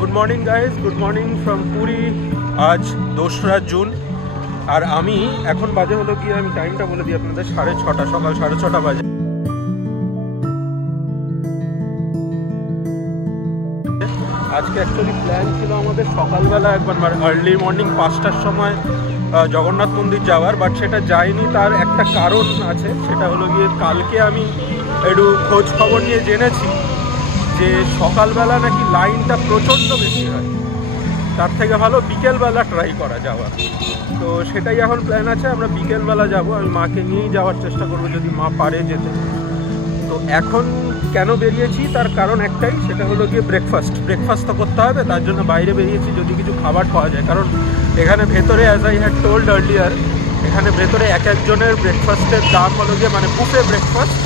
Good morning guys, good morning from Puri. আজ 2রা June আর আমি এখন বাজে হলো গিয়ে, আমি টাইমটা বলে দিই আপনাদের, 6:30, সকাল 6:30 বাজে। আজকে অ্যাকচুয়ালি প্ল্যান ছিল আমাদের সকালবেলা একবার আর্লি মর্নিং 5টার সময় জগন্নাথ মন্দির যাওয়ার, বাট সেটা যায়নি। তার একটা কারণ আছে, সেটা হলো গিয়ে কালকে আমি একটু খোঁজ খবর নিয়ে জেনেছি যে সকালবেলা নাকি লাইনটা প্রচণ্ড বেশি হয়, তার থেকে ভালো বিকেলবেলা ট্রাই করা যাওয়ার। তো সেটাই এখন প্ল্যান আছে, আমরা বিকেলবেলা যাব। আমি মাকে নিয়েই যাওয়ার চেষ্টা করবো যদি মা পারে যেতে। তো এখন কেন বেরিয়েছি তার কারণ একটাই, সেটা হলো গিয়ে ব্রেকফাস্ট তো করতে হবে, তার জন্য বাইরে বেরিয়েছি যদি কিছু খাবার পাওয়া যায়। কারণ এখানে ভেতরে, as I had told earlier, এখানে ভেতরে এক একজনের ব্রেকফাস্টের দাম হলো গিয়ে, মানে বুফে ব্রেকফাস্ট,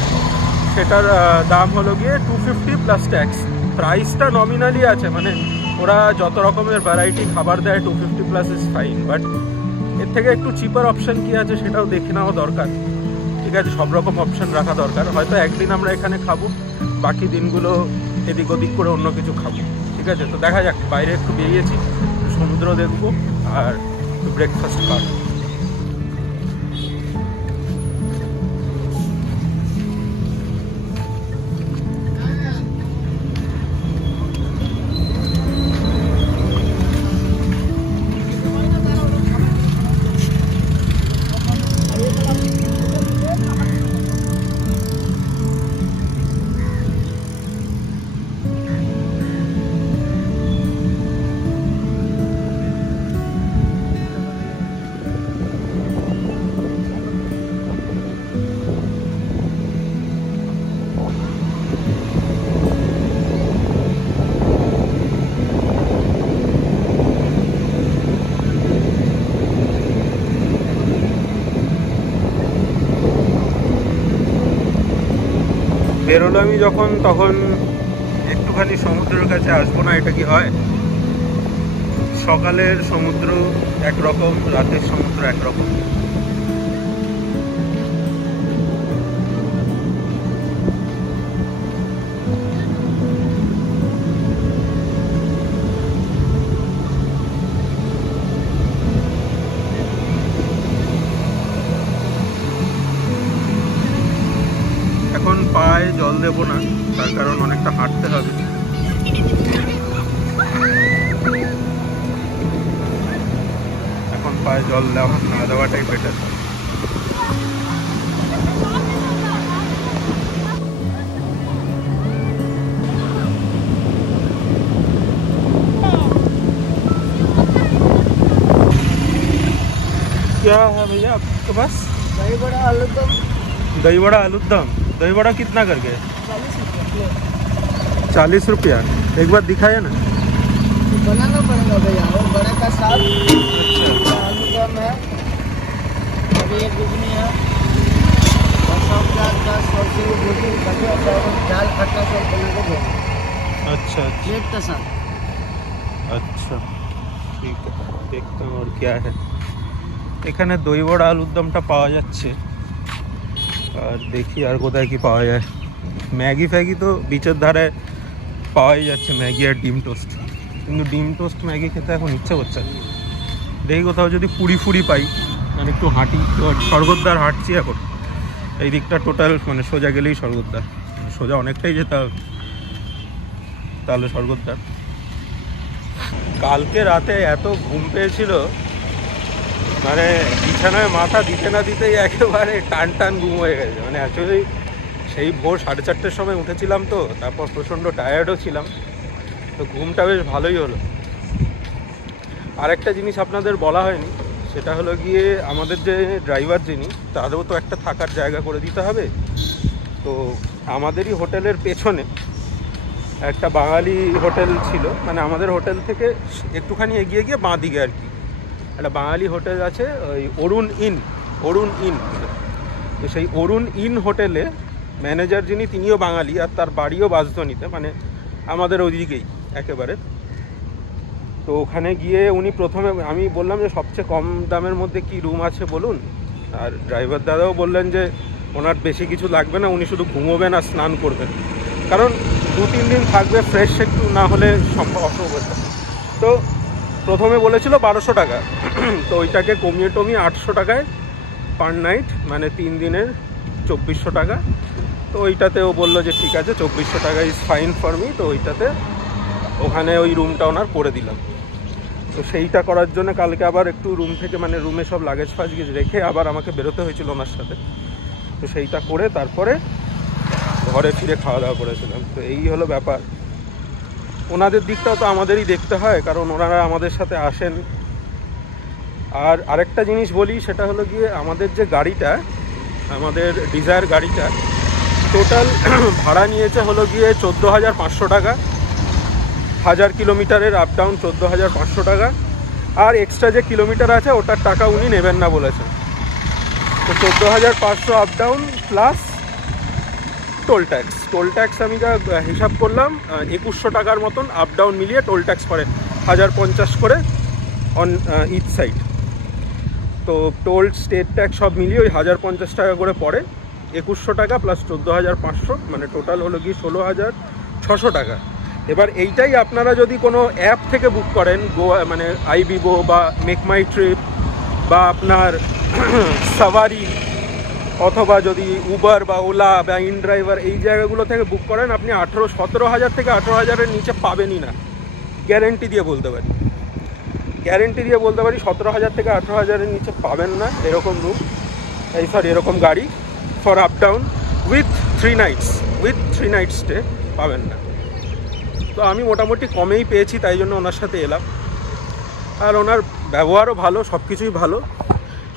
সেটার দাম হলো গিয়ে 250 প্লাস ট্যাক্স। প্রাইসটা নমিনালি আছে, মানে ওরা যত রকমের ভ্যারাইটি খাবার দেয় 250 প্লাস ইজ ফাইন, বাট এর থেকে একটু চিপার অপশান কী আছে সেটাও দেখে নেওয়া দরকার। ঠিক আছে, সব রকম অপশান রাখা দরকার। হয়তো একদিন আমরা এখানে খাবো, বাকি দিনগুলো এদিক ওদিক করে অন্য কিছু খাবো। ঠিক আছে, তো দেখা যাক। বাইরে একটু বেরিয়েছি, সমুদ্র দেখবো আর ব্রেকফাস্ট খাবো। বেরোলো আমি যখন, তখন একটুখানি সমুদ্রের কাছে আসবো না, এটা কি হয়? সকালের সমুদ্র একরকম, রাতের সমুদ্র একরকম। এখন পায়ে জল দেবো না, তার কারণ অনেকটা হাঁটতে হবে। এখন পায়ে জল দেওয়া না দেওয়াটাই বেটার। क्या है भैया आपके पास? दही बड़ा आलू दम। दही बड़ा आलू दम। दही बड़ा कितना करके? 40 रुपया। एक बार दिखाया ना, तो बनाना पड़ेगा भैया। और बड़े का साथ आलू दम है, अभी एक घुगनी है, और सब का सब्जी भुजी भजिया दाल खट्टा सब बना के दो। अच्छा प्लेट का साथ। अच्छा ठीक है, देखता हूँ और क्या है। এখানে দই বড়া আলুর দমটা পাওয়া যাচ্ছে, আর দেখি আর কোথায় কি পাওয়া যায়। ম্যাগি ফ্যাগি তো বিচের ধারে পাওয়াই যাচ্ছে, ম্যাগি আর ডিম টোস্ট, কিন্তু ডিম টোস্ট ম্যাগি খেতে এখন ইচ্ছা করছে। দেখি কোথাও যদি পুরি ফুরি পাই, মানে একটু হাঁটি। স্বর্গদ্বার হাঁটছি এখন, এই দিকটা টোটাল মানে সোজা গেলেই স্বর্গদ্বার, সোজা অনেকটাই যেতে হবে, তাহলে স্বর্গদ্বার। কালকে রাতে এত ঘুম পেয়েছিল, মানে বিছানায় মাথা দিতে না দিতেই একেবারে টান টান ঘুম হয়ে গেছে। মানে অ্যাকচুয়ালি সেই ভোর 4:30-র সময় উঠেছিলাম, তো তারপর প্রচণ্ড টায়ার্ডও ছিলাম, তো ঘুমটা বেশ ভালোই হলো। আরেকটা জিনিস আপনাদের বলা হয়নি, সেটা হলো গিয়ে আমাদের যে ড্রাইভার যিনি, তাদেরও তো একটা থাকার জায়গা করে দিতে হবে। তো আমাদেরই হোটেলের পেছনে একটা বাঙালি হোটেল ছিল, মানে আমাদের হোটেল থেকে একটুখানি এগিয়ে গিয়ে বাঁ দিকে আর কি একটা বাঙালি হোটেল আছে, ওই অরুণ ইন। তো সেই অরুণ ইন হোটেলে ম্যানেজার যিনি, তিনিও বাঙালি, আর তার বাড়িও বাঁশদ্রোণীতে, মানে আমাদের ওইদিকেই একেবারে। তো ওখানে গিয়ে উনি প্রথমে, আমি বললাম যে সবচেয়ে কম দামের মধ্যে কি রুম আছে বলুন, আর ড্রাইভার দাদাও বললেন যে ওনার বেশি কিছু লাগবে না, উনি শুধু ঘুমোবেন আর স্নান করবেন, কারণ 2-3 দিন থাকবে, ফ্রেশ একটু না হলে সম্ভব অসম্ভব। তো প্রথমে বলেছিল 1200 টাকা, তো ওইটাকে কমিয়ে টমিয়ে 800 টাকায় পার নাইট, মানে 3 দিনের 2400 টাকা। তো ওইটাতে ও বললো যে ঠিক আছে 2400 টাকা ইজ ফাইন ফর মি। তো ওইটাতে ওখানে ওই রুমটা ওনার করে দিলাম। তো সেইটা করার জন্য কালকে আবার একটু রুম থেকে, মানে রুমে সব লাগেজ ফাজগেজ রেখে আবার আমাকে বেরোতে হয়েছিল ওনার সাথে। তো সেইটা করে তারপরে ঘরে ফিরে খাওয়া দাওয়া করেছিলাম। তো এই হলো ব্যাপার। ওনাদের দিকটাও তো আমাদেরই দেখতে হয়, কারণ ওনারা আমাদের সাথে আসেন। আর আরেকটা জিনিস বলি, সেটা হলো গিয়ে আমাদের যে গাড়িটা, আমাদের ডিজায়ার গাড়িটা টোটাল ভাড়া নিয়েছে হলো গিয়ে 14,500 টাকা। 1000 কিলোমিটারের আপ ডাউন 14,500 টাকা। আর এক্সট্রা যে কিলোমিটার আছে ওটার টাকা উনি নেবেন না বলেছেন। তো 14,500 up down plus toll tax. Toll tax আমি যা হিসাব করলাম 2100 টাকার মতন আপ ডাউন মিলিয়ে টোল ট্যাক্স করে 1050 করে অন ইচ সাইড। তো টোল স্টেট ট্যাক্স সব মিলিয়ে ওই 1050 টাকা করে পড়ে। 2100 টাকা প্লাস 14,500, মানে টোটাল হলো গিয়ে 16,600 টাকা। এবার এইটাই আপনারা যদি কোনো অ্যাপ থেকে বুক করেন, গোয়া মানে আইবিবো বা মেক মাই ট্রিপ বা আপনার সাভারি, অথবা যদি উবার বা ওলা বা ইন ড্রাইভার এই জায়গাগুলো থেকে বুক করেন, আপনি 17,000 থেকে 18,000-এর নিচে পাবেনই না। গ্যারেন্টি দিয়ে বলতে পারি, 17,000 থেকে 18,000-এর নিচে পাবেন না এরকম রুম, এরকম গাড়ি for up down with 3 nights stay পাবেন না। তো আমি মোটামুটি কমেই পেয়েছি, তাই জন্য ওনার সাথে এলাম। আর ওনার ব্যবহারও ভালো, সব কিছুই ভালো।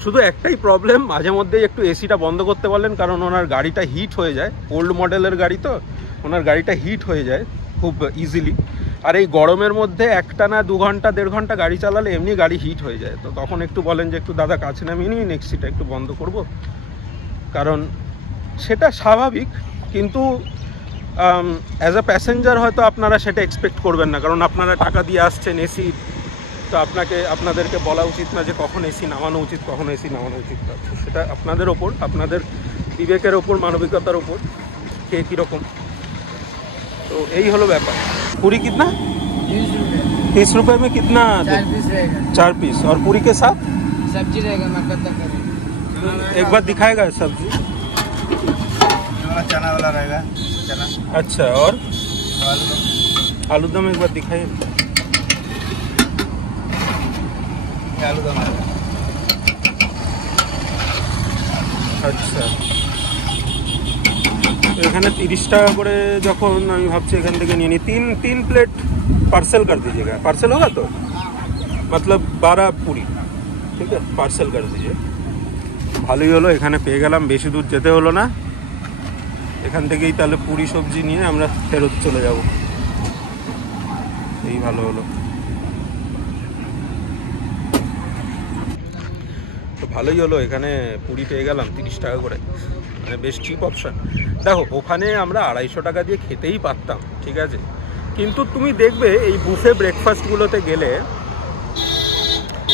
শুধু একটাই প্রবলেম, মাঝে মধ্যেই একটু এসিটা বন্ধ করতে পারলেন, কারণ ওনার গাড়িটা হিট হয়ে যায়। ওল্ড মডেলের গাড়ি তো, ওনার গাড়িটা হিট হয়ে যায় খুব ইজিলি। আর এই গরমের মধ্যে একটানা 2 ঘন্টা 1.5 ঘন্টা গাড়ি চালালে এমনি গাড়ি হিট হয়ে যায়। তো তখন একটু বলেন যে একটু দাদা কাছে নামিয়ে নিই, নেক্সট সিটটা একটু বন্ধ করব, কারণ সেটা স্বাভাবিক। কিন্তু অ্যাজ আ প্যাসেঞ্জার হয়তো আপনারা সেটা এক্সপেক্ট করবেন না, কারণ আপনারা টাকা দিয়ে আসছেন এসি। তো আপনাদেরকে বলা উচিত না যে কখন এসি নামানো উচিত, কখন এসি নামানো উচিত না। সেটা আপনাদের ওপর, আপনাদের বিবেকের ওপর, মানবিকতার ওপর, কে কীরকম। তো এই হলো ব্যাপার। पूरी कितना? 30 रुपए में कितना? 4 पीस रहेगा। 4 पीस। और पूरी के साथ सब्जी रहेगा, मक्का तक। एक बार दिखाएगा सब्जी? चना वाला रहेगा, चना। अच्छा, और आलूदम एक बार दिखाइए। आलूदम रहेगा। अच्छा, এখানে 30 টাকা করে যখন আমি ভাবছি এখান থেকে নিয়ে নিই। 3 प्लेट पार्सल कर दीजिएगा। पार्सल होगा तो मतलब 12 पूरी, ঠিক আছে, पार्सल कर दीजिए। ভালোই হলো, এখানে পেয়ে গেলাম, বেশি দূর যেতে হলো না। এখান থেকেই তাহলে পুরি সবজি নিয়ে আমরা ফেরত চলে যাব। এই ভালো হলো। তো ভালোই হলো, এখানে পুরি পেয়ে গেলাম 30 টাকা করে, মানে বেশ চিপ অপশান। দেখো ওখানে আমরা 250 টাকা দিয়ে খেতেই পারতাম, ঠিক আছে, কিন্তু তুমি দেখবে এই বুফে ব্রেকফাস্টগুলোতে গেলে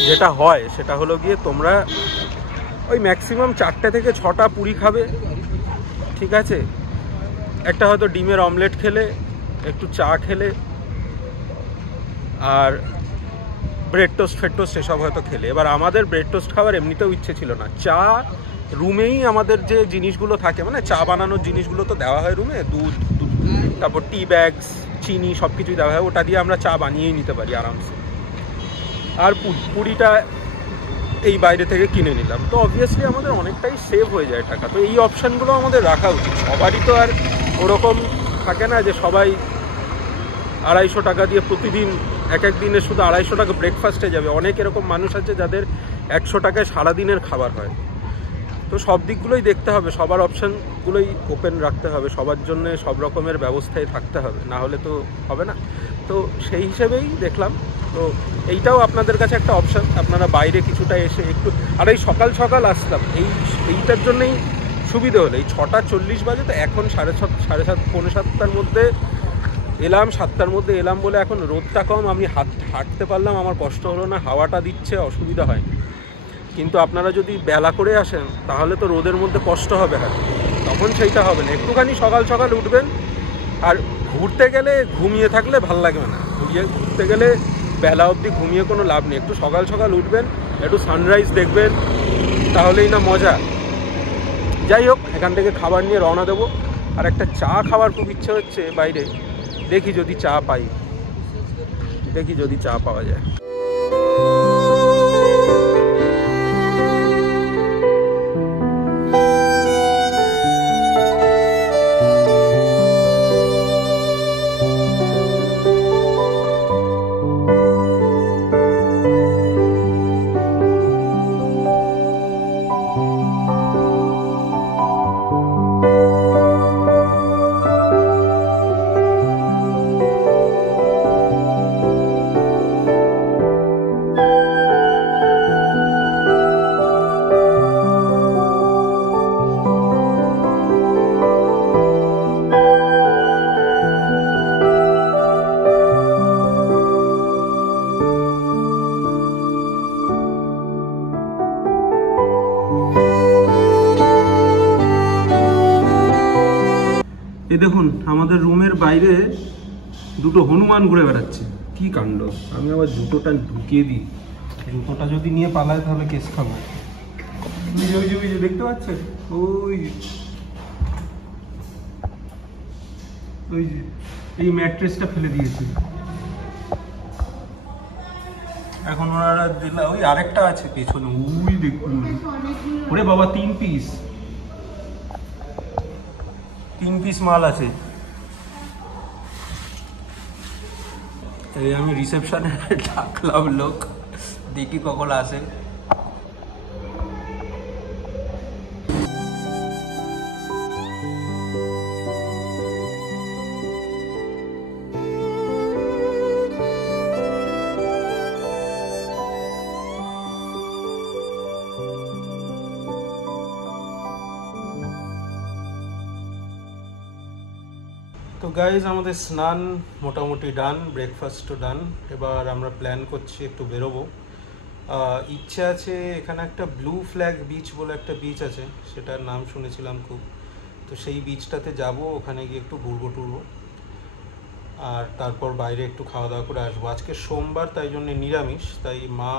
যেটা হয় সেটা হলো গিয়ে তোমরা ওই ম্যাক্সিমাম 4টে থেকে 6টা পুরি খাবে, ঠিক আছে, একটা হয়তো ডিমের অমলেট খেলে, একটু চা খেলে, আর ব্রেড টোস্ট এসব হয়তো খেলে। এবার আমাদের ব্রেড টোস্ট খাওয়ার এমনিতেও ইচ্ছে ছিল না। চা রুমেই আমাদের যে জিনিসগুলো থাকে, মানে চা বানানোর জিনিসগুলো তো দেওয়া হয় রুমে, দুধ, তারপর টি ব্যাগস, চিনি, সব কিছুই দেওয়া হয়। ওটা দিয়ে আমরা চা বানিয়েই নিতে পারি আরামসে। আর পুরিটা এই বাইরে থেকে কিনে নিলাম। তো অবভিয়াসলি আমাদের অনেকটাই সেভ হয়ে যায় টাকা। তো এই অপশানগুলো আমাদের রাখা উচিত। সবারই তো আর ওরকম থাকে না যে সবাই 250 টাকা দিয়ে প্রতিদিন এক দিনে শুধু 250 টাকা ব্রেকফাস্টে যাবে। অনেক এরকম মানুষ আছে যাদের 100 টাকায় সারাদিনের খাবার হয়। তো সব দিকগুলোই দেখতে হবে, সবার অপশানগুলোই ওপেন রাখতে হবে, সবার জন্য সব রকমের ব্যবস্থায় থাকতে হবে, না হলে তো হবে না। তো সেই হিসেবেই দেখলাম। তো এইটাও আপনাদের কাছে একটা অপশান, আপনারা বাইরে কিছুটা এসে একটু, আর এই সকাল সকাল আসলাম এইটার জন্যই সুবিধে হলো। এই 6:40 বাজে, তো এখন 6:30 পৌনে 7টার মধ্যে এলাম, 7টার মধ্যে এলাম বলে এখন রোদটা কম, আমি হাঁটতে পারলাম, আমার কষ্ট হলো না, হাওয়াটা দিচ্ছে, অসুবিধা হয়। কিন্তু আপনারা যদি বেলা করে আসেন তাহলে তো রোদের মধ্যে কষ্ট হবে, হ্যাঁ, তখন সেইটা হবে না। একটুখানি সকাল সকাল উঠবেন। আর ঘুরতে গেলে ঘুমিয়ে থাকলে ভাল লাগবে না, ঘুরতে গেলে বেলা অবধি ঘুমিয়ে কোনো লাভ নেই। একটু সকাল সকাল উঠবেন, একটু সানরাইজ দেখবেন, তাহলেই না মজা। যাই হোক, এখান থেকে খাবার নিয়ে রওনা দেবো। আর একটা চা খাওয়ার খুব ইচ্ছে হচ্ছে বাইরে, দেখি যদি চা পাই, দেখি যদি চা পাওয়া যায়। এই দেখুন, আমাদের রুমের বাইরে দুটো হনুমান ঘুরে বেড়াচ্ছে। কি কাণ্ড! আমি আবার জুতোটা ঢুকিয়ে দিই, জুতোটা যদি নিয়ে পালায় তাহলে কেস খাবো। ওই যে দেখতে পাচ্ছেন, ওই যে এই ম্যাট্রেসটা ফেলে দিয়েছে। এখন ওরা দিলা, ওই আরেকটা আছে পেছনে, ওই দেখুন। ওরে বাবা, 3 পিস মাল আছে। এই আমি রিসেপশনে ডাকলাম লোক, দেখি কখন আসে। তো গাইজ, আমাদের স্নান মোটামুটি ডান, ব্রেকফাস্টও ডান। এবার আমরা প্ল্যান করছি একটু বেরোবো। ইচ্ছে আছে, এখানে একটা ব্লু ফ্ল্যাগ বিচ বলে একটা বিচ আছে, সেটার নাম শুনেছিলাম খুব। তো সেই বিচটাতে যাব, ওখানে গিয়ে একটু ঘুরবো টুরবো, আর তারপর বাইরে একটু খাওয়া দাওয়া করে আসবো। আজকে সোমবার, তাই জন্য নিরামিষ, তাই মা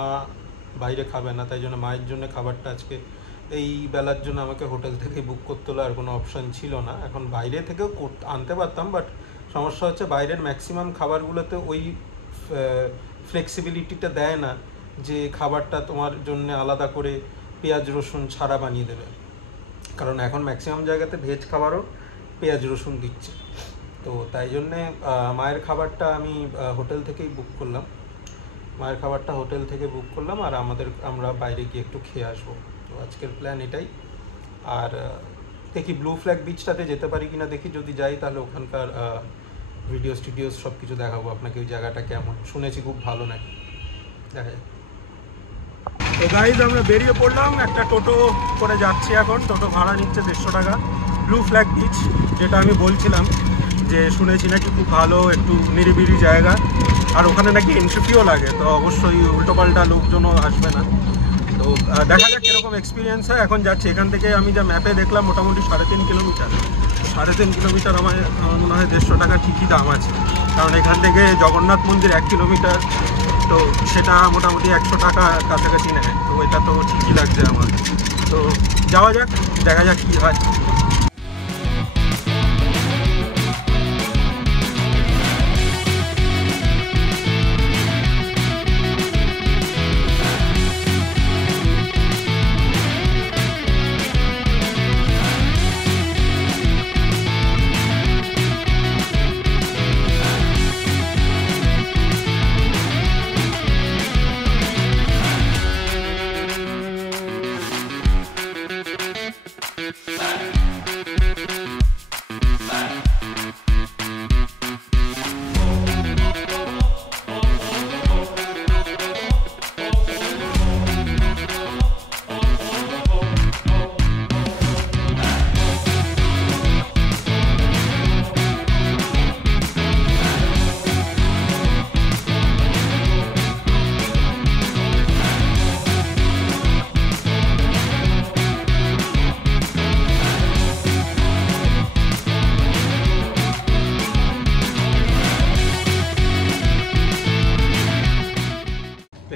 বাইরে খাবে না, তাই জন্য মায়ের জন্য খাবারটা আজকে এই বেলার জন্য আমাকে হোটেল থেকে বুক করতে হলো, আর কোনো অপশান ছিল না। এখন বাইরে থেকেও আনতে পারতাম, বাট সমস্যা হচ্ছে বাইরের ম্যাক্সিমাম খাবারগুলোতে ওই ফ্লেক্সিবিলিটিটা দেয় না যে খাবারটা তোমার জন্য আলাদা করে পেঁয়াজ রসুন ছাড়া বানিয়ে দেবে, কারণ এখন ম্যাক্সিমাম জায়গাতে ভেজ খাবারও পেঁয়াজ রসুন দিচ্ছে। তো তাই জন্যে মায়ের খাবারটা আমি হোটেল থেকেই বুক করলাম, মায়ের খাবারটা হোটেল থেকে বুক করলাম, আর আমরা বাইরে গিয়ে একটু খেয়ে আসবো। তো আজকের প্ল্যান এটাই। আর দেখি ব্লু ফ্ল্যাগ বিচটাতে যেতে পারি কিনা, দেখি যদি যাই তাহলে ওখানকার ভিডিওস সব কিছু দেখাবো আপনাকে, ওই জায়গাটা কেমন, শুনেছি খুব ভালো নাকি, দেখা যায়। তো গাইজ, আমরা বেরিয়ে পড়লাম, একটা টোটো করে যাচ্ছি এখন। টোটো ভাড়া নিচ্ছে 150 টাকা। ব্লু ফ্ল্যাগ বিচ, যেটা আমি বলছিলাম যে শুনেছি নাকি খুব ভালো, একটু নিরিবিলি জায়গা, আর ওখানে নাকি এন্ট্রি ফিও লাগে। তো অবশ্যই উল্টোপাল্টা লোকজনও আসবে না। তো দেখা যাক কীরকম এক্সপিরিয়েন্স হয়। এখন যাচ্ছি, এখান থেকে আমি যা ম্যাপে দেখলাম মোটামুটি 3.5 কিলোমিটার। 3.5 কিলোমিটার আমার মনে হয় 150 টাকা ঠিকই দাম আছে, কারণ এখান থেকে জগন্নাথ মন্দির 1 কিলোমিটার, তো সেটা মোটামুটি 100 টাকা কাছাকাছি নেয়। তো এটা তো ঠিকই লাগছে আমার। তো যাওয়া যাক, দেখা যাক কী হয়।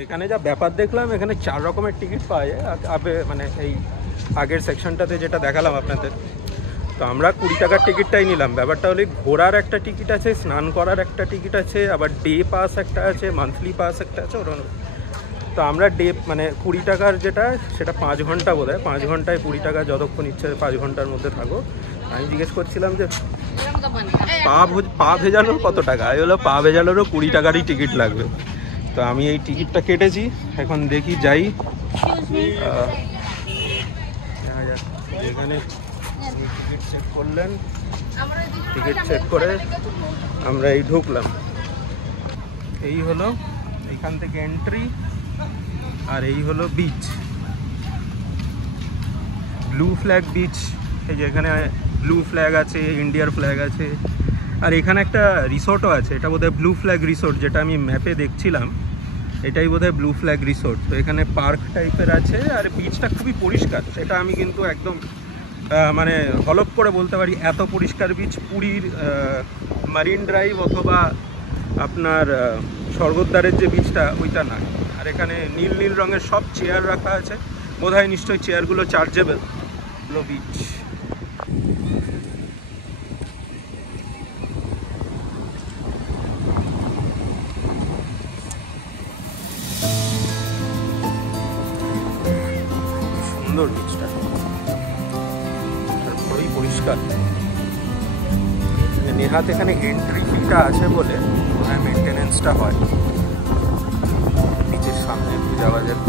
এখানে যা ব্যাপার দেখলাম, এখানে 4 রকমের টিকিট পাওয়া যায় মানে এই আগের সেকশনটাতে যেটা দেখালাম আপনাদের। তো আমরা 20 টাকার টিকিটটাই নিলাম। ব্যাপারটা হলে ঘোরার একটা টিকিট আছে, স্নান করার একটা টিকিট আছে, আবার ডে পাস একটা আছে, মান্থলি পাস একটা আছে ওরকম। তো আমরা ডে মানে 20 টাকার যেটা, সেটা 5 ঘন্টা বোধ হয়, 5 ঘন্টায় 20 টাকা, যতক্ষণ ইচ্ছে 5 ঘন্টার মধ্যে থাকো। আমি জিজ্ঞেস করছিলাম যে পা ভেজানোর কত টাকা? এই হলো পা ভেজানোরও 20 টাকারই টিকিট লাগবে। তো আমি এই টিকিটটা কেটেছি, এখন দেখি যাই। এখানে টিকিট চেক করলেন, টিকিট চেক করে আমরা এই ঢুকলাম। এই হলো এইখান থেকে এন্ট্রি, আর এই হলো বিচ, ব্লু ফ্ল্যাগ বিচ। এই যে এখানে ব্লু ফ্ল্যাগ আছে, ইন্ডিয়ার ফ্ল্যাগ আছে, আর এখানে একটা রিসোর্টও আছে। এটা বোধহয় ব্লু ফ্ল্যাগ রিসোর্ট, যেটা আমি ম্যাপে দেখছিলাম, এটাই বোধহয় ব্লু ফ্ল্যাগ রিসোর্ট। তো এখানে পার্ক টাইপের আছে, আর বিচটা খুবই পরিষ্কার। সেটা আমি কিন্তু একদম মানে হলপ করে বলতে পারি, এত পরিষ্কার বিচ পুরীর মারিন ড্রাইভ অথবা আপনার স্বর্গদ্বারের যে বিচটা, ওইটা না। আর এখানে নীল নীল রঙের সব চেয়ার রাখা আছে, বোধহয় নিশ্চয়ই চেয়ারগুলো চার্জেবল। বিচ সুন্দর, বিচটা পুরোই পরিষ্কার। নেহাত এখানে এন্ট্রি ফিটা আছে বলে মেনটেনেন্সটা হয়। বিচের সামনে একটু যাওয়া যায়।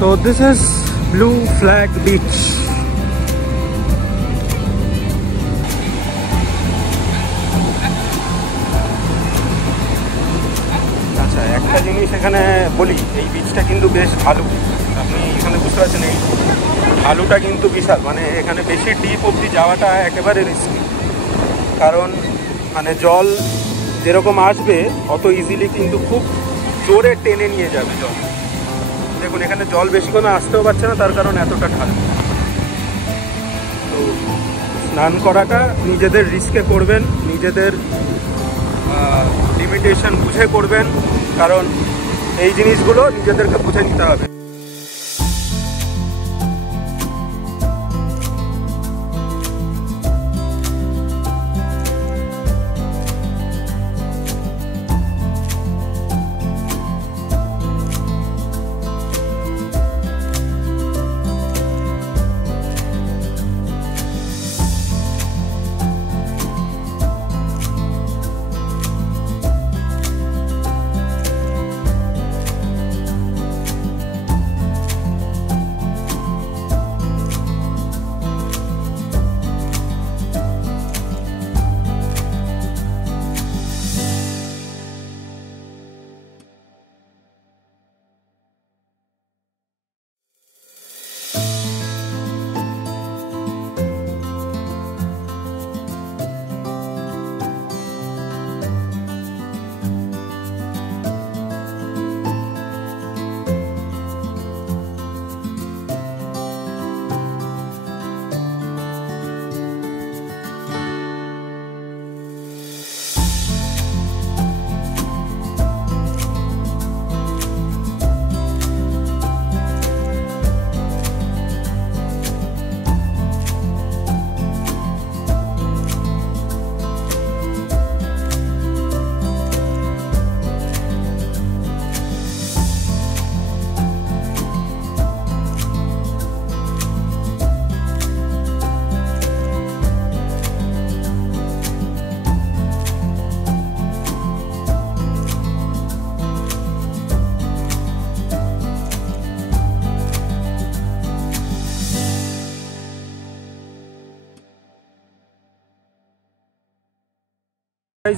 So this is Blue Flag Beach. আচ্ছা, একটা জিনিস এখানে বলি, এই বিচটা কিন্তু বেশ ভালো। আপনি এখানে বুঝতে পারছেন, এই ভালুটা কিন্তু বিশাল। মানে এখানে বেশি ডিপ অবধি যাওয়াটা একেবারে রিস্কি, কারণ মানে জল যেরকম আসবে অত ইজিলি কিন্তু খুব জোরে টেনে নিয়ে যাবে জল। দেখুন এখানে জল বেশিক্ষণ আসতেও পারছে না, তার কারণ এতটা ঢাল। তো স্নান করাটা নিজেদের রিস্কে করবেন, নিজেদের লিমিটেশন বুঝে করবেন, কারণ এই জিনিসগুলো নিজেদেরকে বুঝে নিতে হবে।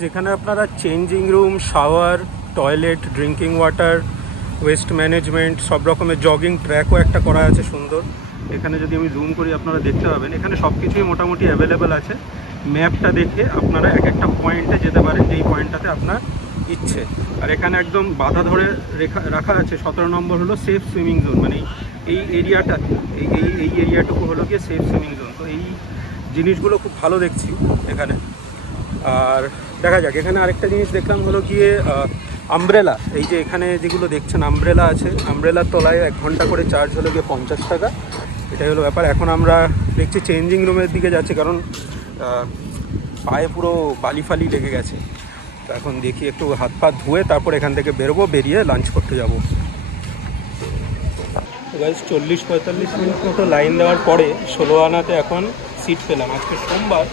যেখানে আপনারা changing room, shower, toilet, drinking water waste management, সব রকমের জগিং ট্র্যাকও একটা করা আছে সুন্দর। এখানে যদি আমি জুম করি আপনারা দেখতে পাবেন এখানে সব কিছুই মোটামুটি অ্যাভেলেবেল আছে। ম্যাপটা দেখে আপনারা এক একটা পয়েন্টে যেতে পারেন যেই পয়েন্টটাতে আপনার ইচ্ছে। আর এখানে একদম বাধা ধরে রাখা আছে 17 নম্বর হলো সেফ সুইমিং জোন, মানে এই এরিয়াটা এই এরিয়াটুকু হলো গিয়ে সেফ সুইমিং জোন। তো এই জিনিসগুলো খুব ভালো দেখছি এখানে। আর দেখা যাক, এখানে আরেকটা জিনিস দেখলাম হলো গিয়ে আমব্রেলা। এই যে এখানে যেগুলো দেখছেন আমব্রেলা আছে, আমব্রেলার তলায় 1 ঘন্টা করে চার্জ হলো গিয়ে 50 টাকা। এটাই হলো ব্যাপার। এখন আমরা দেখছি চেঞ্জিং রুমের দিকে যাচ্ছি, কারণ পায়ে পুরো বালি ফালি লেগে গেছে। তো এখন দেখি একটু হাত পা ধুয়ে তারপর এখান থেকে বেরোবো, বেরিয়ে লাঞ্চ করতে যাবো। গাইস 40-45 মিনিট মতো লাইন দেওয়ার পরে 16 আনাতে এখন সিট পেলাম। আজকে সোমবার,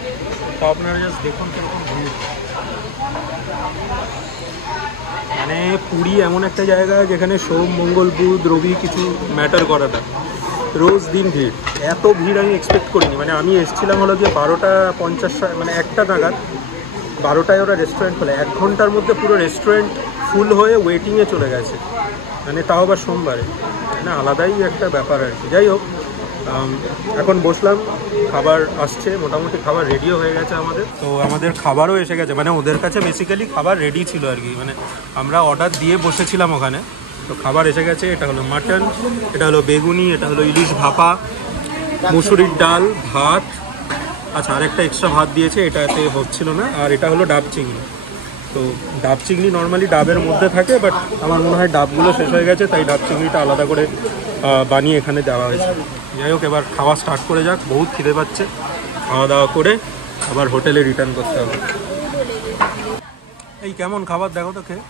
তো আপনারা জাস্ট দেখুন কীরকম ভিড়। মানে পুরী এমন একটা জায়গা যেখানে সোম, মঙ্গল, বুধ, রবি কিছু ম্যাটার করে না, রোজ দিন ভিড়। এত ভিড় আমি এক্সপেক্ট করিনি। মানে আমি এসেছিলাম হলো গিয়ে 12:50, মানে 1টা নাগাদ। 12টায় ওরা রেস্টুরেন্ট খোলে, 1 ঘন্টার মধ্যে পুরো রেস্টুরেন্ট ফুল হয়ে ওয়েটিংয়ে চলে গেছে। মানে তাও আবার সোমবারে, মানে আলাদাই একটা ব্যাপার আর কি। যাই হোক, এখন বসলাম, খাবার আসছে, মোটামুটি খাবার রেডিও হয়ে গেছে আমাদের। তো আমাদের খাবারও এসে গেছে, মানে ওদের কাছে বেসিক্যালি খাবার রেডি ছিল আর কি। মানে আমরা অর্ডার দিয়ে বসেছিলাম ওখানে, তো খাবার এসে গেছে। এটা হলো মাটন, এটা হলো বেগুনি, এটা হলো ইলিশ ভাপা, মুসুরির ডাল, ভাত, আচ্ছা আরেকটা এক্সট্রা ভাত দিয়েছে, এটাতে হচ্ছিল না। আর এটা হলো ডাব চিংড়ি। তো ডাব চিংড়ি নর্মালি ডাবের মধ্যে থাকে, বাট আমার মনে হয় ডাবগুলো শেষ হয়ে গেছে, তাই ডাব চিংড়িটা আলাদা করে বানিয়ে এখানে দেওয়া হয়েছে। যাই হোক, এবার খাওয়া স্টার্ট করে যাক, বহুত খিদে পাচ্ছে। খাওয়া দাওয়া করে আবার হোটেলে রিটার্ন করতে হবে। এই কেমন খাবার দেখো তো খেয়ে।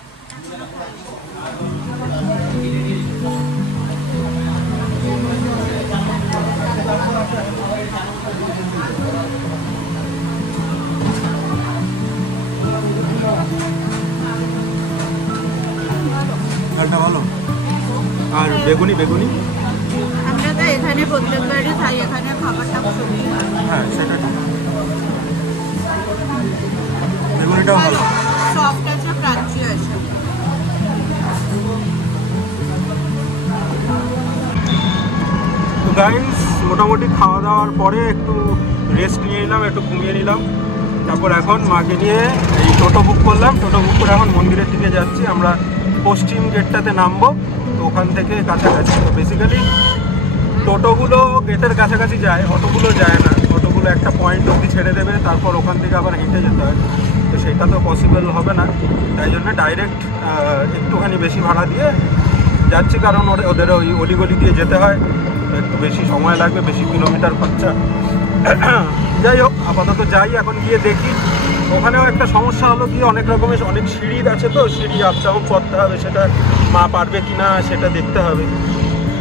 ডালটা ভালো। আর বেগুনি বেগুনি আমরা তো এখানে প্রত্যেকবারই খাই, এখানে খাবারটা খুবই ভালো। হ্যাঁ সেটা ঠিক, বেগুনিটাও ভালো, সফট আছে, ক্রাঞ্চি আছে। তো গাইস মোটামুটি খাওয়া দাওয়ার পরে একটু রেস্ট নিয়ে নিলাম, একটু ঘুমিয়ে নিলাম। তারপর এখন মাকে নিয়ে এই টোটো বুক করলাম। টোটো বুক করে এখন মন্দিরের দিকে যাচ্ছি। আমরা পশ্চিম গেটটাতে নামবো, তো ওখান থেকে কাছাকাছি। তো বেসিক্যালি টোটোগুলো গেটের কাছাকাছি যায়, অটোগুলো যায় না। অটোগুলো একটা পয়েন্ট অবধি ছেড়ে দেবে, তারপর ওখান থেকে আবার হেঁটে যেতে হয়। তো সেটা তো পসিবল হবে না, তাই জন্য ডাইরেক্ট একটুখানি বেশি ভাড়া দিয়ে যাচ্ছি, কারণ ওদের ওই অলিগলি দিয়ে যেতে হয়, একটু বেশি সময় লাগবে, বেশি কিলোমিটার খরচা। যাই হোক, আপাতত যাই, এখন গিয়ে দেখি। ওখানেও একটা সমস্যা হলো গিয়ে অনেক রকমের অনেক সিঁড়ি আছে, তো সিঁড়ি আপ ডাউন করতে হবে। সেটা মা পারবে কি না সেটা দেখতে হবে।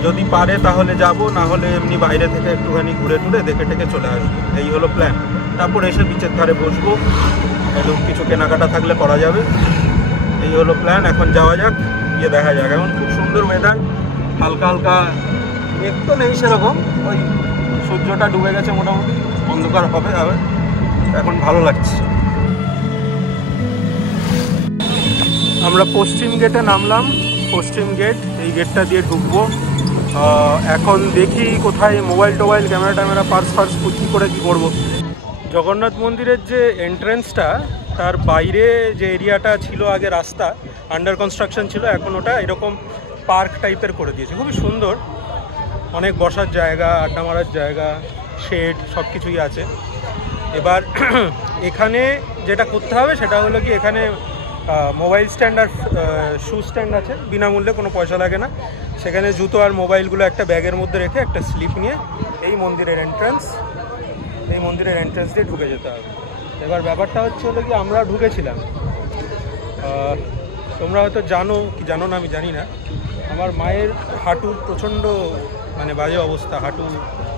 যদি পারে তাহলে যাব, না হলে এমনি বাইরে থেকে একটুখানি ঘুরে টুরে দেখে টেকে চলে আসবো। এই হলো প্ল্যান। তারপর এসে বিচের ধারে বসবো, একটু কিছু কেনাকাটা থাকলে করা যাবে। এই হলো প্ল্যান। এখন যাওয়া যাক, গিয়ে দেখা যাক। এখন খুব সুন্দর ওয়েদার, হালকা হালকা মেঘ তো নেই সেরকম, ওই সূর্যটা ডুবে গেছে, মোটামুটি অন্ধকার হবে। এখন ভালো লাগছে। আমরা পশ্চিম গেটে নামলাম, পশ্চিম গেট, এই গেটটা দিয়ে ঢুকবো। এখন দেখি কোথায় মোবাইল টোবাইল, ক্যামেরা ট্যামেরা, পার্স কী করে কী করবো। জগন্নাথ মন্দিরের যে এন্ট্রেন্সটা, তার বাইরে যে এরিয়াটা ছিল আগে রাস্তা, আন্ডার কনস্ট্রাকশন ছিল, এখন ওটা এরকম পার্ক টাইপের করে দিয়েছে। খুবই সুন্দর, অনেক বসার জায়গা, আড্ডা মারার জায়গা, শেড, সব কিছুই আছে। এবার এখানে যেটা করতে হবে সেটা হলো কি, এখানে মোবাইল স্ট্যান্ড আর শু স্ট্যান্ড আছে, বিনামূল্যে, কোনো পয়সা লাগে না। সেখানে জুতো আর মোবাইলগুলো একটা ব্যাগের মধ্যে রেখে একটা স্লিপ নিয়ে এই মন্দিরের এন্ট্রান্স দিয়ে ঢুকে যেতে হবে। এবার ব্যাপারটা হচ্ছে হলো কি, আমরা ঢুকেছিলাম, তোমরা হয়তো জানো কি জানো না আমি জানি না, আমার মায়ের হাঁটুর প্রচণ্ড মানে বাজে অবস্থা, হাঁটু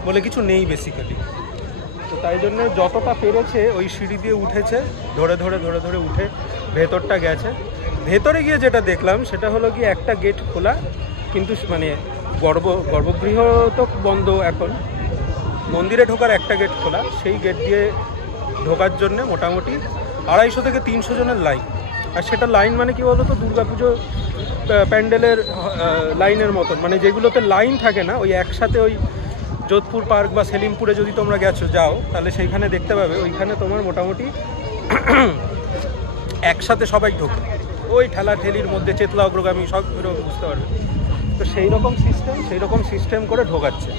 বলে কিছু নেই বেসিক্যালি। তো তাই জন্য যতটা পেরেছে ওই সিঁড়ি দিয়ে উঠেছে, ধরে উঠে ভেতরটা গেছে। ভেতরে গিয়ে যেটা দেখলাম সেটা হলো কি, একটা গেট খোলা, কিন্তু মানে গর্ভগৃহ তো বন্ধ এখন, মন্দিরে ঢোকার একটা গেট খোলা। সেই গেট দিয়ে ঢোকার জন্য মোটামুটি 250 থেকে 300 জনের লাইন। আর সেটা লাইন মানে কি বলতো, দুর্গাপুজো প্যান্ডেলের লাইনের মতন, মানে যেগুলোতে লাইন থাকে না, ওই একসাথে ওই যোধপুর পার্ক বা সেলিমপুরে যদি তোমরা যাও তাহলে সেইখানে দেখতে পাবে ওইখানে তোমার মোটামুটি একসাথে সবাই ঢোকে, ওই ঠেলাঠেলির মধ্যে চেতলা অগ্রগামী সব এরকম বুঝতে পারবে। তো সেই রকম সিস্টেম করে ঢোকাচ্ছে।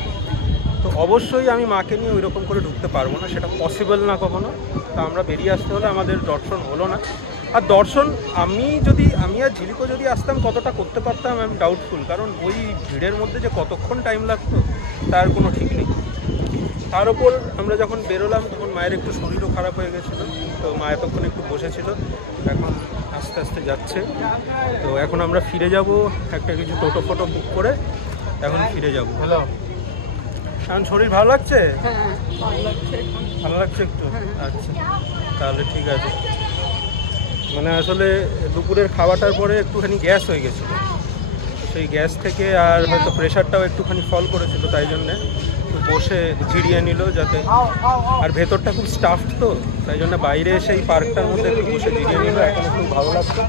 তো অবশ্যই আমি মাকে নিয়ে ওই রকম করে ঢুকতে পারবো না, সেটা পসিবল না কখনো। তা আমরা বেরিয়ে আসতে হলে আমাদের দর্শন হলো না। আর দর্শন আমি আর ঝিলিকও যদি আসতাম কতটা করতে পারতাম আমি ডাউটফুল, কারণ ওই ভিড়ের মধ্যে যে কতক্ষণ টাইম লাগতো তার কোনো ঠিক নেই। তার ওপর আমরা যখন বেরোলাম তখন মায়ের একটু শরীরও খারাপ হয়ে গেছিলো, তো মা এতক্ষণ একটু বসেছিল, এখন আস্তে আস্তে যাচ্ছে। তো এখন আমরা ফিরে যাব, একটা কিছু টোটো ফোটো বুক করে এখন ফিরে যাব। হ্যালো, এখন শরীর ভালো লাগছে? ভালো লাগছে একটু? আচ্ছা, তাহলে ঠিক আছে। মানে আসলে দুপুরের খাওয়াটার পরে একটুখানি গ্যাস হয়ে গেছিলো, সেই গ্যাস থেকে আর হয়তো প্রেশারটাও একটুখানি ফল করেছিল, তাই জন্যে বসে জিরিয়ে নিল যাতে, আর ভেতরটা খুব স্টাফড তো তাই জন্য বাইরে এসে এই পার্কটার মধ্যে একটু বসে জিরিয়ে নিল, এখন খুব ভালো লাগছে।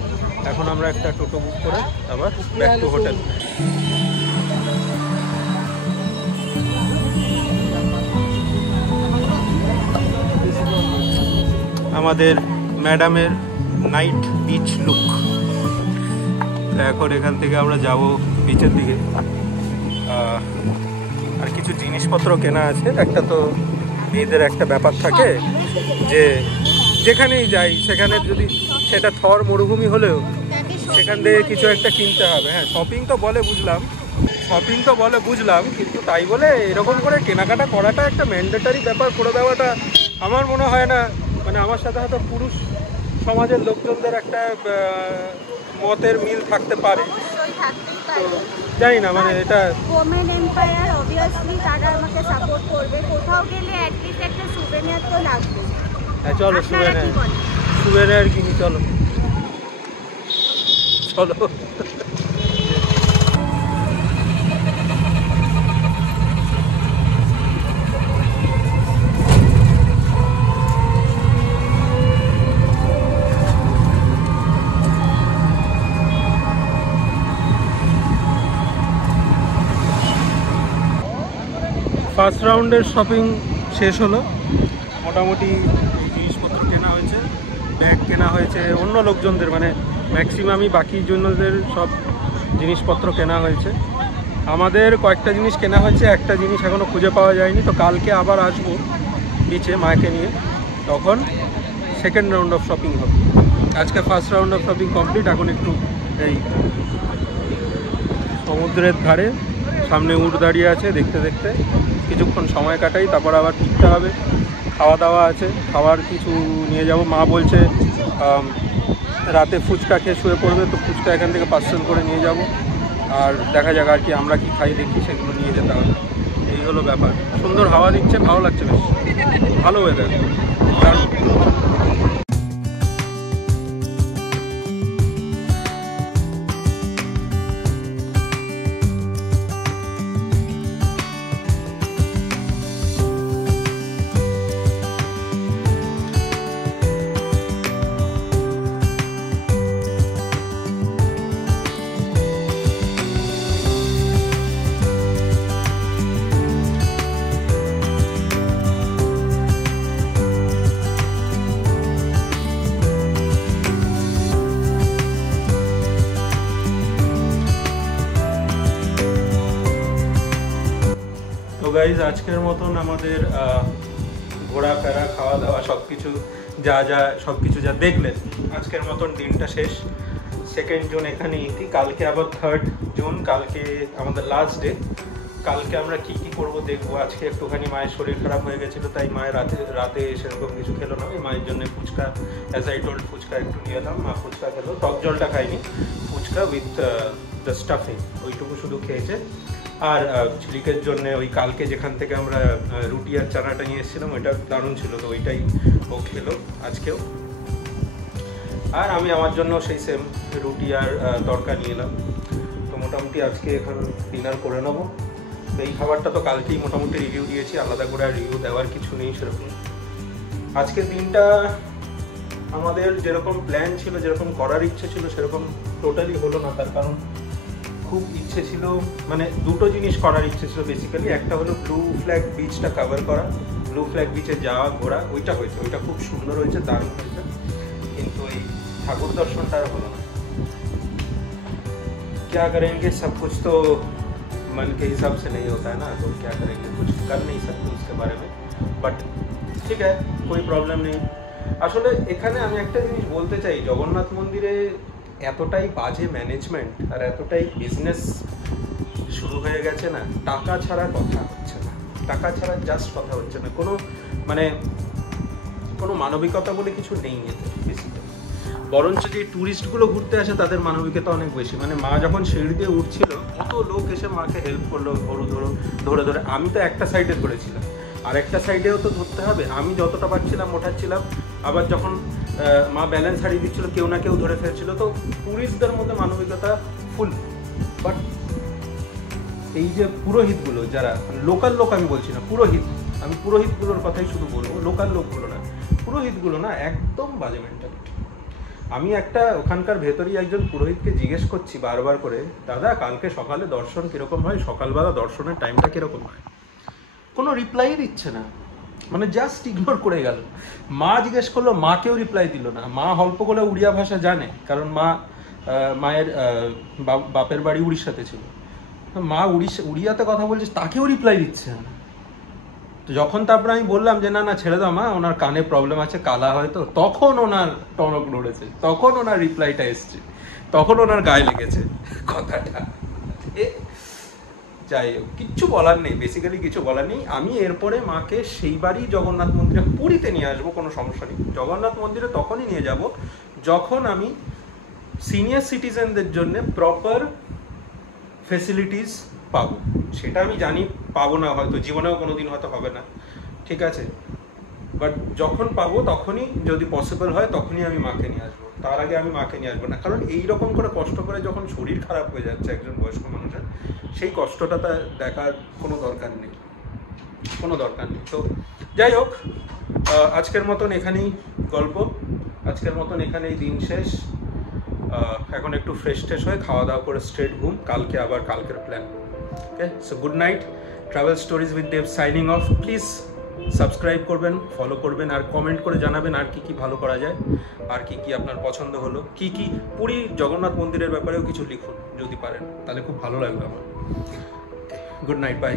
এখন আমরা একটা টোটো বুক করে আবার ব্যাক টু হোটেল। আমাদের ম্যাডামের নাইট বিচ লুক। এখন এখান থেকে আমরা যাব বিচের দিকে। আর কিছু জিনিসপত্র কেনা আছে। একটা তো মেয়েদের একটা ব্যাপার থাকে যে যেখানেই যাই সেখানে যদি সেটা থর মরুভূমি হলেও সেখান থেকে কিছু একটা কিনতে হবে। হ্যাঁ, শপিং তো বলে বুঝলাম, কিন্তু তাই বলে এরকম করে কেনাকাটা করাটা একটা ম্যান্ডেটারি ব্যাপার করে দেওয়াটা আমার মনে হয় না। মানে আমার সাথে হয়তো পুরুষ সমাজের লোকজনদের একটা মতের মিল থাকতে পারে, তো জানি না, মানে এটা ওমেন এম্পায়ার অবভিয়াসলি তারা আমাকে সাপোর্ট করবে। কোথাও গেলে অ্যাটলিস্ট একটা সুভেনিয়ার তো লাগবে। হ্যাঁ, চলো সুভেনিয়ার কিনি, চলো। ফার্স্ট রাউন্ডের শপিং শেষ হলো, মোটামুটি জিনিসপত্র কেনা হয়েছে, ব্যাগ কেনা হয়েছে অন্য লোকজনদের, মানে ম্যাক্সিমামই বাকি জনদের সব জিনিসপত্র কেনা হয়েছে। আমাদের কয়েকটা জিনিস কেনা হয়েছে, একটা জিনিস এখনও খুঁজে পাওয়া যায়নি। তো কালকে আবার আসবো বিচে মাকে নিয়ে, তখন সেকেন্ড রাউন্ড অফ শপিং হবে। আজকে first round of shopping complete. এখন একটু এই সমুদ্রের ধারে সামনে উট দাঁড়িয়ে আছে, দেখতে দেখতে কিছুক্ষণ সময় কাটাই, তারপর আবার ফিরতে হবে। খাওয়া দাওয়া আছে, খাবার কিছু নিয়ে যাব। মা বলছে রাতে ফুচকা খেয়ে শুয়ে পড়বে, তো ফুচকা এখান থেকে পার্সেল করে নিয়ে যাব। আর দেখা যাক আর কি আমরা কি খাই দেখি, সেগুলো নিয়ে যেতে হবে। এই হলো ব্যাপার। সুন্দর হাওয়া দিচ্ছে, ভালো লাগছে, বেশ ভালো ওয়েদার। তো গাইজ, আজকের মতন আমাদের ঘোরাফেরা, খাওয়া দাওয়া সব কিছু যা দেখলেন, আজকের মতন দিনটা শেষ। 2 জুন এখানেই ইতি। কালকে আবার 3 জুন, কালকে আমাদের লাস্ট ডে। কালকে আমরা কি করবো দেখবো। আজকে একটুখানি মায়ের শরীর খারাপ হয়ে গেছিলো, তাই মায়ের রাতে সেরকম কিছু খেলো না। ওই মায়ের জন্য phuchka, as I told, phuchka একটু নিয়ে এলাম। মা ফুচকা খেলো, টক জলটা খাইনি, ফুচকা উইথ দ্য স্টাফিং ওইটুকু শুধু খেয়েছে। আর ঝিলিকের জন্য ওই কালকে যেখান থেকে আমরা রুটি আর চানাটা নিয়ে এসেছিলাম, ওইটা দারুণ ছিল, তো ওইটাই ও খেলো আজকেও। আর আমি আমার জন্য সেই সেম রুটি আর তরকা নিয়ে এলাম। তো মোটামুটি আজকে এখন ডিনার করে নেবো। তো এই খাবারটা তো কালকেই মোটামুটি রিভিউ দিয়েছি, আলাদা করে আর রিভিউ দেওয়ার কিছু নেই সেরকম। আজকের দিনটা আমাদের যেরকম প্ল্যান ছিল, যেরকম করার ইচ্ছে ছিল, সেরকম টোটালি হলো না, তার কারণ খুব ইচ্ছে ছিল, মানে দুটো জিনিস করার ইচ্ছে ছিল বেসিক্যালি। একটা হলো ব্লু ফ্ল্যাগ বিচটা কভার করা, ব্লু ফ্ল্যাগ বিচে যাওয়া ঘোরা, ওইটা হয়েছে, ওইটা খুব সুন্দর হয়েছে, দারুণ হয়েছে, কিন্তু ওই ঠাকুর দর্শনটা আর হলো না। क्या करेंगे, सब कुछ तो मन के हिसाब से नहीं होता है ना, तो क्या करेंगे, कुछ कर नहीं सकते उसके बारे में, बट ठीक है, कोई प्रॉब्लम नहीं। আসলে এখানে আমি একটা জিনিস বলতে চাই, জগন্নাথ মন্দিরে এতটাই বাজে ম্যানেজমেন্ট আর এতটাই বিজনেস শুরু হয়ে গেছে না, টাকা ছাড়া কথা হচ্ছে না, টাকা ছাড়া জাস্ট কথা হচ্ছে না, কোনো মানে কোনো মানবিকতা বলে কিছু নেই এতে বেসিক্যালি। বরঞ্চ যে ট্যুরিস্টগুলো ঘুরতে আসে তাদের মানবিকতা অনেক বেশি। মানে মা যখন সিঁড়ি দিয়ে উঠছিল, কত লোক এসে মাকে হেল্প করলো, ধরে ধরে। আমি তো একটা সাইডে ধরেছিলাম, আর একটা সাইডেও তো ধরতে হবে, আমি যতটা পারছিলাম ওঠাচ্ছিলাম, আবার যখন মা ব্যালেন্স হারিয়ে দিচ্ছিল কেউ না কেউ ধরে ফেলছিল। তো ট্যুরিস্টদের মধ্যে মানবিকতা ফুল। বাট এই যে পুরোহিতগুলো, যারা লোকাল লোক, আমি বলছি না পুরোহিত, আমি পুরোহিতগুলোর কথাই শুধু বলবো, লোকাল লোকগুলো না, পুরোহিতগুলো না একদম বাজে মেন্টালিটি। আমি একটা ওখানকার ভেতরেই একজন পুরোহিতকে জিজ্ঞেস করছি বারবার করে, দাদা কালকে সকালে দর্শন কীরকম হয়, সকালবেলা দর্শনের টাইমটা কীরকম হয়, কোনো রিপ্লাই দিচ্ছে না, মানে জাস্ট ইগনোর করে গেল। মা জিজ্ঞেস করলো, মাকেও রিপ্লাই দিল না। মা অল্প করে উড়িয়া ভাষা জানে, কারণ মায়ের বাপের বাড়ি উড়িষ্যাতে ছিল, মা উড়িয়াতে কথা বলছে, তাকেও রিপ্লাই দিচ্ছে না। তো যখন তারপরে আমি বললাম যে না না ছেড়ে দাও মা, ওনার কানে প্রবলেম আছে, কালা হয়তো, তখন ওনার টনক নড়েছে, তখন ওনার রিপ্লাইটা এসছে, তখন ওনার গায়ে লেগেছে কথাটা। যাই হোক, কিচ্ছু বলার নেই, বেসিক্যালি কিছু বলার নেই। আমি এরপরে মাকে সেইবারই জগন্নাথ মন্দিরে, পুরীতে নিয়ে আসবো, কোনো সমস্যা নেই। জগন্নাথ মন্দিরে তখনই নিয়ে যাব যখন আমি সিনিয়র সিটিজেনদের জন্য প্রপার ফেসিলিটিস পাবো। সেটা আমি জানি পাবো না, হয়তো জীবনেও কোনোদিন হয়তো হবে না, ঠিক আছে, বাট যখন পাবো তখনই, যদি পসিবল হয় তখনই আমি মাকে নিয়ে আসবো, তার আগে আমি মাকে নিয়ে আসবো না। কারণ এইরকম করে কষ্ট করে যখন শরীর খারাপ হয়ে যাচ্ছে একজন বয়স্ক মানুষের, সেই কষ্টটা দেখার কোনো দরকার নেই, কোনো দরকার নেই। তো যাই হোক, আজকের মতন এখানেই গল্প, আজকের মতন এখানেই দিন শেষ। এখন একটু ফ্রেশ ট্রেশ হয়ে খাওয়া দাওয়া করে স্ট্রেট ঘুম, কালকে আবার কালকের plan. Okay, so good night, travel stories with Deb signing off. Please subscribe করবেন, ফলো করবেন, আর কমেন্ট করে জানাবেন আর কি কি ভালো করা যায়, আর কি কি আপনার পছন্দ হলো, কি কি পুরী জগন্নাথ মন্দিরের ব্যাপারেও কিছু লিখুন যদি পারেন, তাহলে খুব ভালো লাগবে আমার। Good night, by.